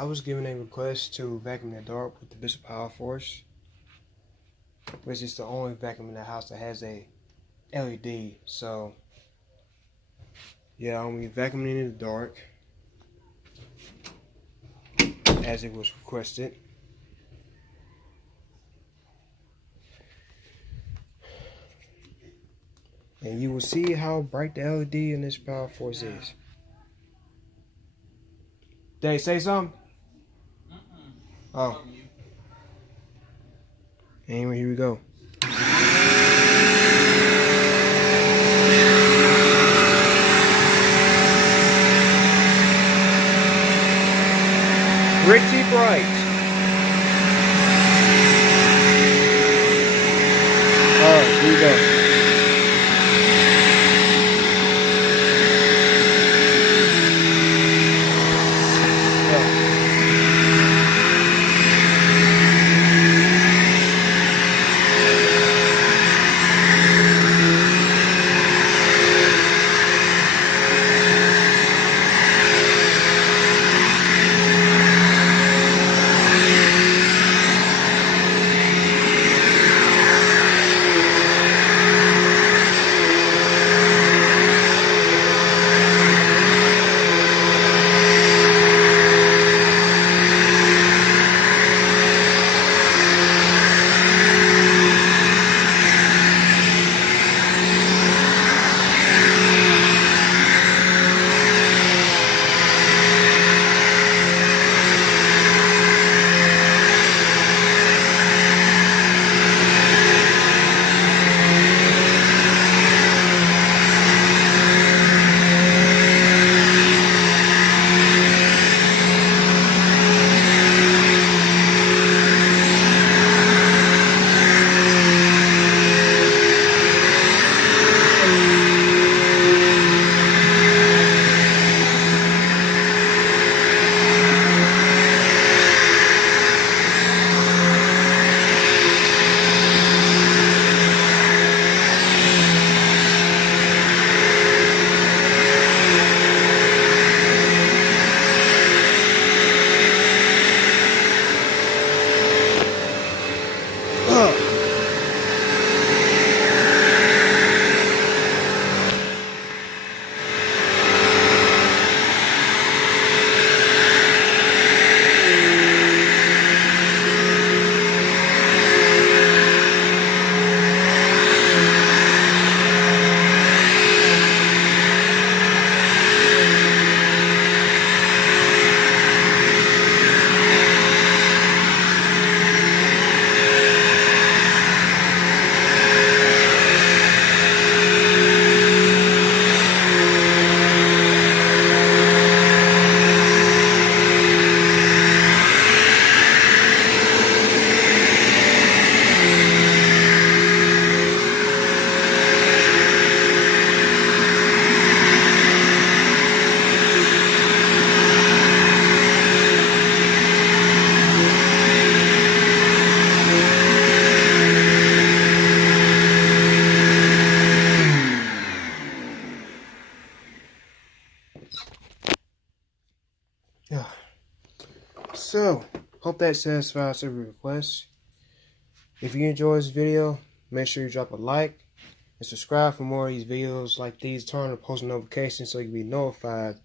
I was given a request to vacuum the dark with the Bishop Power Force, which is the only vacuum in the house that has a LED. So yeah, I'm gonna be vacuuming in the dark as it was requested. And you will see how bright the LED in this Power Force is. Dave, say something? Oh. Anyway, here we go. Pretty bright. Alright, here we go. Yeah. So, hope that satisfies every request. If you enjoy this video, make sure you drop a like and subscribe for more of these videos like these. Turn on post notifications so you can be notified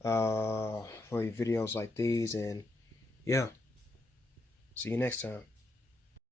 for videos like these. And yeah, see you next time.